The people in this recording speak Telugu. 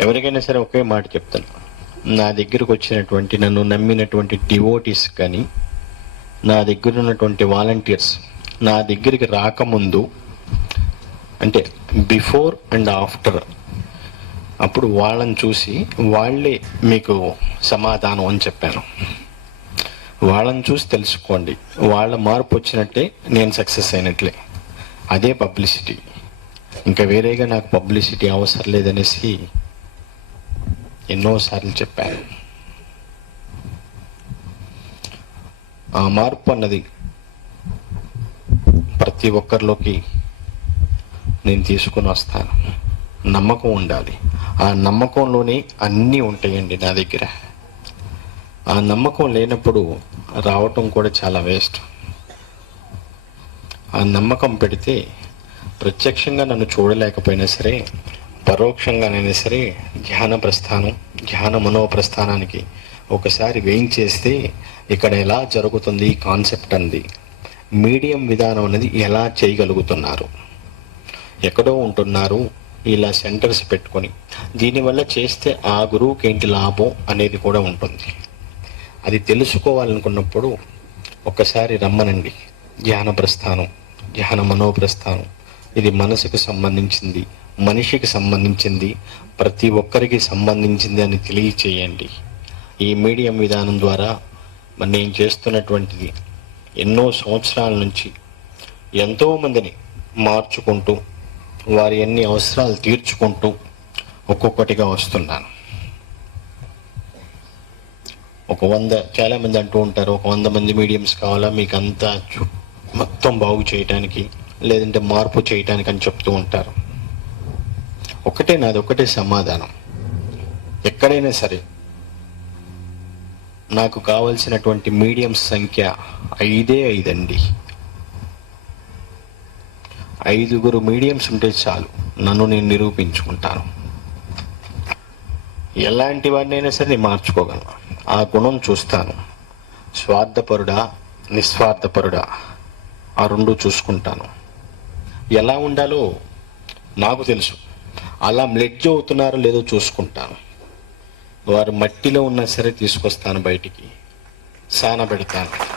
ఎవరికైనా సరే ఒకే మాట చెప్తాను. నా దగ్గరకు వచ్చినటువంటి నన్ను నమ్మినటువంటి డివోటీస్ కానీ నా దగ్గర ఉన్నటువంటి వాలంటీర్స్ నా దగ్గరికి రాకముందు అంటే బిఫోర్ అండ్ ఆఫ్టర్ అప్పుడు వాళ్ళని చూసి వాళ్ళే మీకు సమాధానం అని చెప్పాను. వాళ్ళని చూసి తెలుసుకోండి. వాళ్ళ మార్పు వచ్చినట్టే నేను సక్సెస్ అయినట్లే. అదే పబ్లిసిటీ ఇంకా వేరేగా నాకు పబ్లిసిటీ అవసరం లేదనేసి ఎన్నోసార్లు చెప్పాను. ఆ మార్పు అన్నది ప్రతి ఒక్కరిలోకి నేను తీసుకుని వస్తాను నమ్మకం ఉండాలి. ఆ నమ్మకంలోనే అన్నీ ఉంటాయండి నా దగ్గర. ఆ నమ్మకం లేనప్పుడు రావటం కూడా చాలా వేస్ట్. ఆ నమ్మకం పెడితే ప్రత్యక్షంగా నన్ను చూడలేకపోయినా సరే పరోక్షంగానైనా సరే ధ్యాన ప్రస్థానం ధ్యాన మనో ప్రస్థానానికి ఒకసారి వేయించేస్తే ఇక్కడ ఎలా జరుగుతుంది ఈ కాన్సెప్ట్ అంది. మీడియం విధానం అనేది ఎలా చేయగలుగుతున్నారు? ఎక్కడో ఉంటున్నారు ఇలా సెంటర్స్ పెట్టుకొని. దీనివల్ల చేస్తే ఆ గురువుకి ఏంటి లాభం అనేది కూడా ఉంటుంది. అది తెలుసుకోవాలనుకున్నప్పుడు ఒక్కసారి రమ్మనండి. ధ్యాన ప్రస్థానం ధ్యాన మనోప్రస్థానం ఇది మనసుకు సంబంధించింది. మనిషికి సంబంధించింది ప్రతి ఒక్కరికి సంబంధించింది అని తెలియచేయండి. ఈ మీడియం విధానం ద్వారా మరి నేను చేస్తున్నటువంటిది ఎన్నో సంవత్సరాల నుంచి ఎంతోమందిని మార్చుకుంటూ వారి అన్ని అవసరాలు తీర్చుకుంటూ ఒక్కొక్కటిగా వస్తున్నాను. ఒక వంద చాలామంది అంటూ ఉంటారు ఒక వంద మంది మీడియంస్ కావాలా? మీకు అంతా మొత్తం బాగు చేయటానికి లేదంటే మార్పు చేయటానికి అని చెప్తూ ఉంటారు. ఒకటే నాది ఒకటే సమాధానం. ఎక్కడైనా సరే నాకు కావలసినటువంటి మీడియం సంఖ్య ఐదే ఐదండి. ఐదుగురు మీడియంస్ ఉంటే చాలు నన్ను నేను నిరూపించుకుంటాను. ఎలాంటి వాడినైనా సరే నేను మార్చుకోగలను. ఆ గుణం చూస్తాను. స్వార్థపరుడా నిస్వార్థపరుడా ఆ రెండు చూసుకుంటాను. ఎలా ఉండాలో నాకు తెలుసు. అలా బ్లెడ్జ్ అవుతున్నారో లేదో చూసుకుంటాను. వారు మట్టిలో ఉన్నా సరే తీసుకొస్తాను బయటికి. సాన పెడతాను.